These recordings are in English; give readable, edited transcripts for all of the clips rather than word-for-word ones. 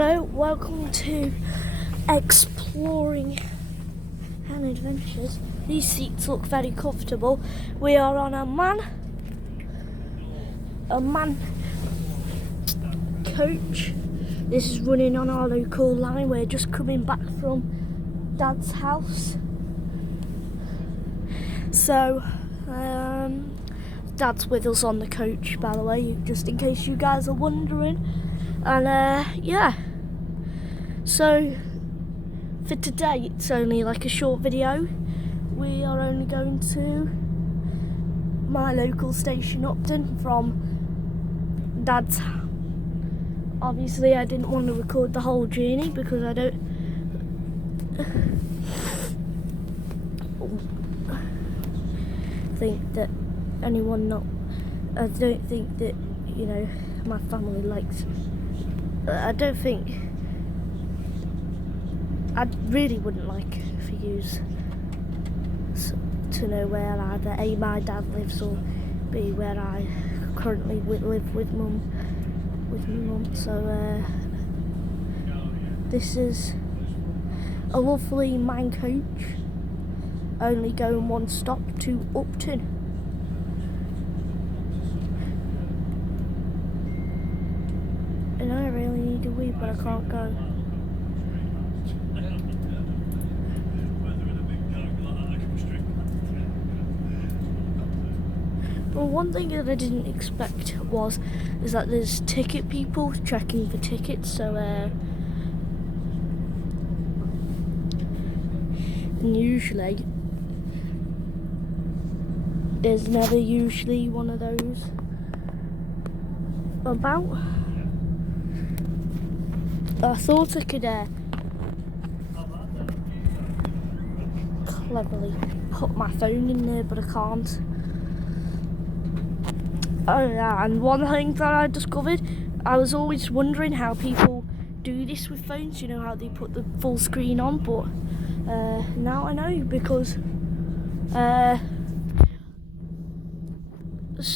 Hello, welcome to Exploring and Adventures. These seats look very comfortable. We are on a man coach. This is running on our local line. We're just coming back from Dad's house. So, Dad's with us on the coach, by the way, just in case you guys are wondering. And yeah, so for today it's only like a short video. We are only going to my local station, Upton, from Dad's. Obviously I didn't want to record the whole journey because I don't think that I don't think that, you know, my family likes. I don't think. I really wouldn't like for yous to know where either A, my dad lives, or B, where I currently live with my mum. So this is a lovely man coach, only going one stop to Upton. And I really need a wee, but I can't go. Well, one thing that I didn't expect is that there's ticket people checking for tickets. So and usually there's never usually one of those about. I thought I could cleverly put my phone in there, but I can't. Oh yeah, and one thing that I discovered, I was always wondering how people do this with phones, you know, how they put the full screen on, but now I know, because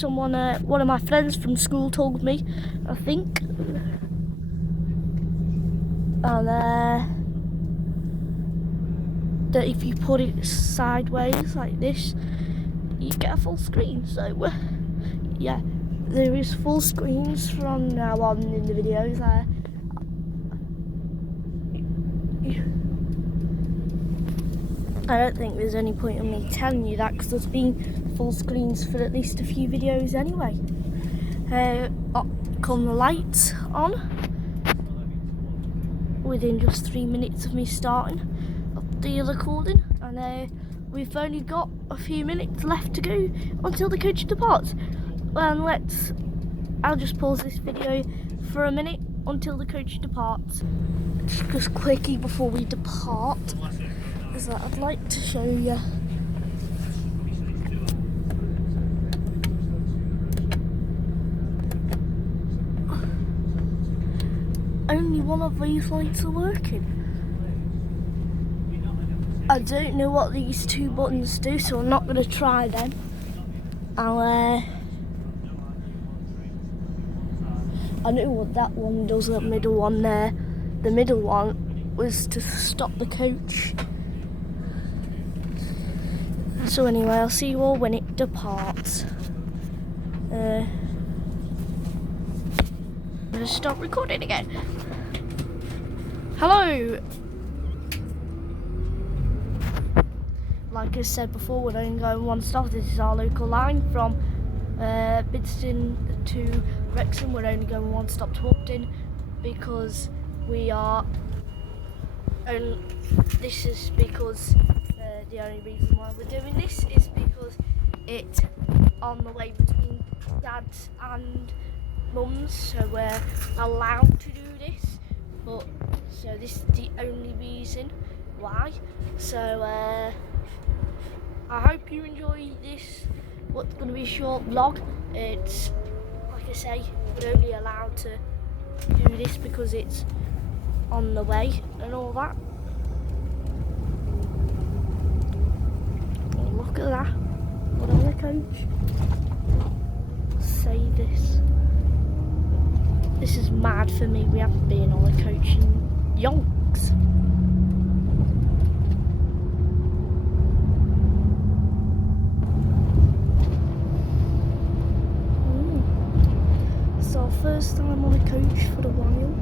one of my friends from school told me, I think. And that if you put it sideways like this, you get a full screen. So yeah, there is full screens from now on in the videos. I don't think there's any point in me telling you that, because there's been full screens for at least a few videos anyway. Come the lights on within just 3 minutes of me starting up the recording, and we've only got a few minutes left to go until the coach departs. I'll just pause this video for a minute until the coach departs. Just quickly before we depart, is that I'd like to show you only one of these lights are working. I don't know what these two buttons do, so I'm not going to try them. I know what that one does, that middle one there. The middle one was to stop the coach. So anyway, I'll see you all when it departs. I'm going to stop recording again. Hello! Like I said before, we're only going one stop. This is our local line from Bidston to Wrexham. We're only going one stop to Upton because we are. This is because the only reason why we're doing this is because it's on the way between Dad's and Mum's, so we're allowed to do this. But so this is the only reason why. So I hope you enjoy this. What's going to be a short vlog. It's, like I say, we're only allowed to do this because it's on the way and all that. Oh, look at that. What on the coach? Say this. This is mad for me. We haven't been on a coach in yonks. It's our first time on a coach for a while.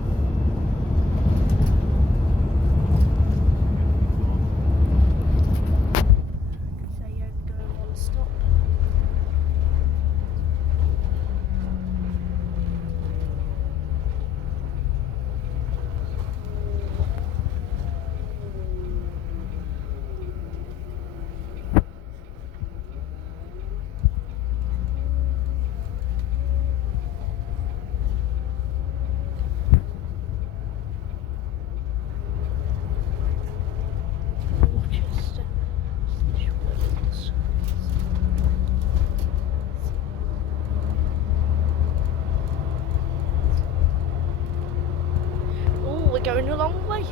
So you're going one stop. Oh, we're going a long way.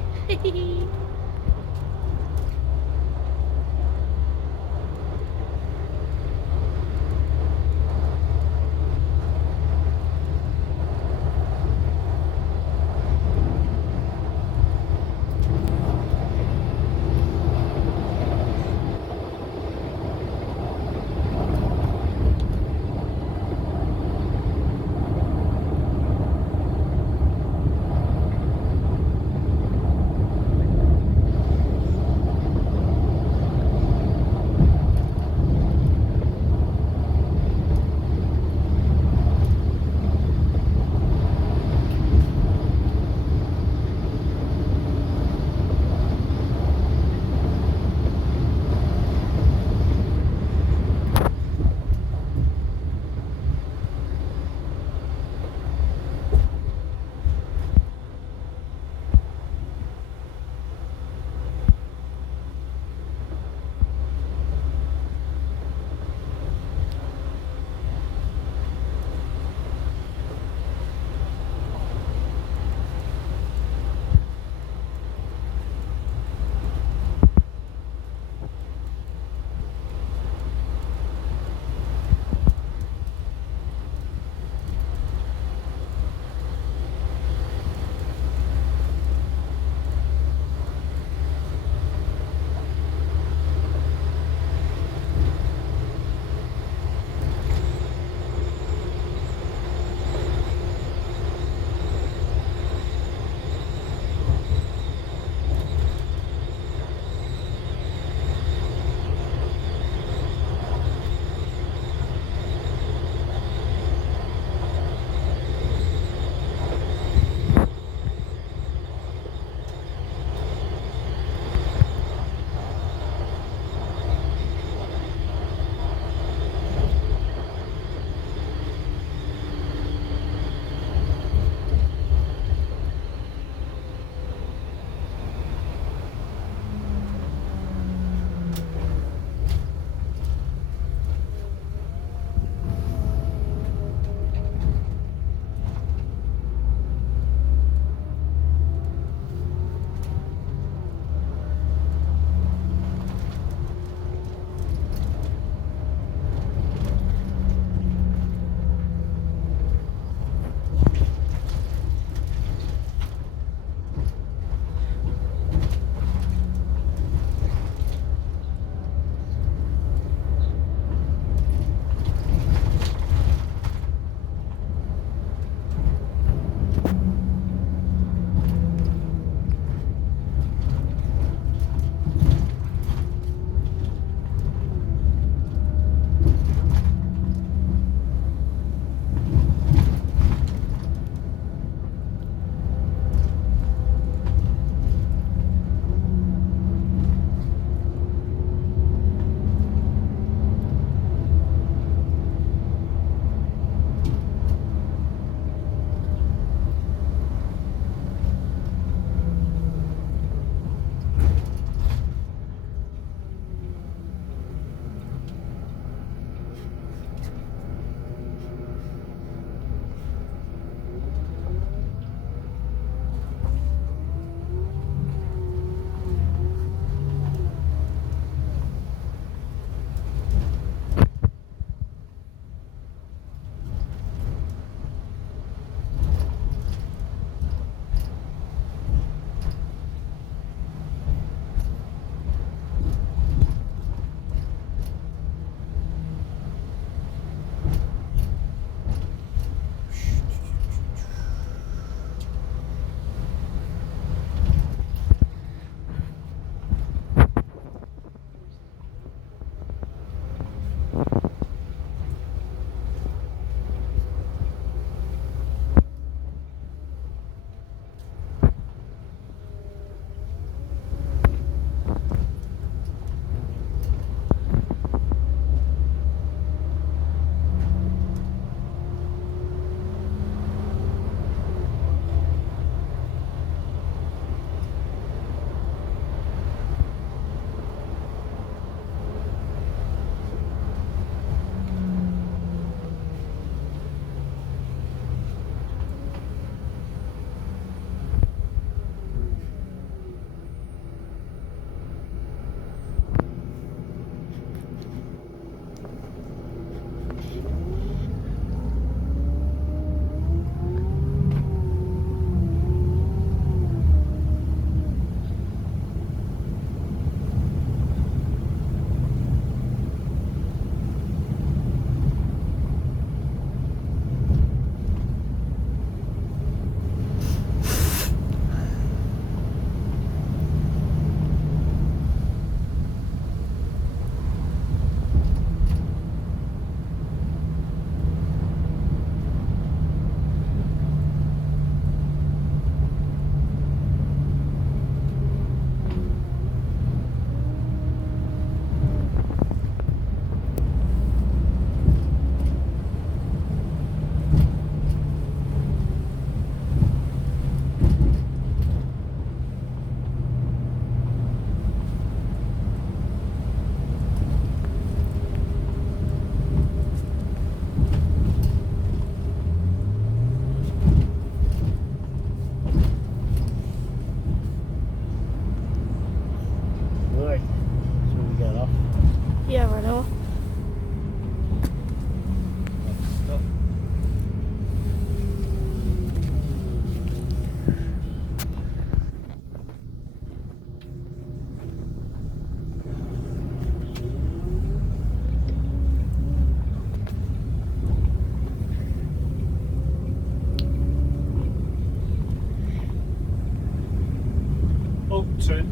turn.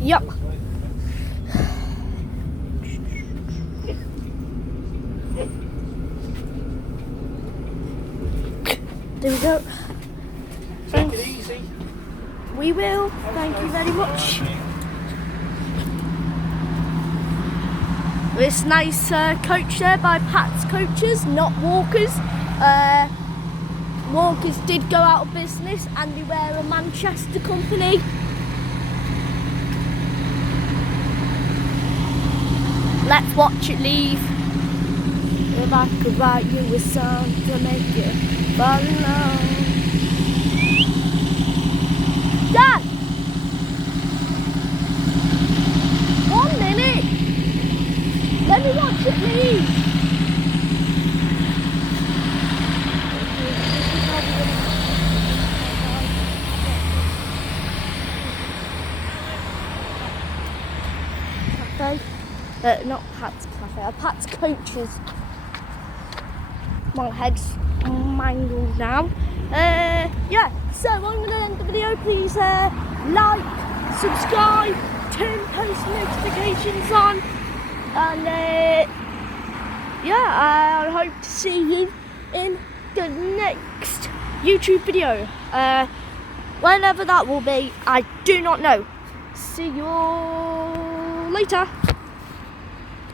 Yep. There we go. Take it easy. We will. Thank you very much. This nice coach there by Pat's Coaches, not Walker's. Walker's did go out of business and they were a Manchester company. Let's watch it leave. If I could write you a song to make you fall in love. Dad! 1 minute! Let me watch it leave. Cafe. Not Pat's Cafe, Pat's Coaches. My head's mangled now. Yeah, so I'm going to end the video. Please like, subscribe, turn post notifications on. And yeah, I hope to see you in the next YouTube video. Whenever that will be, I do not know. See you all later.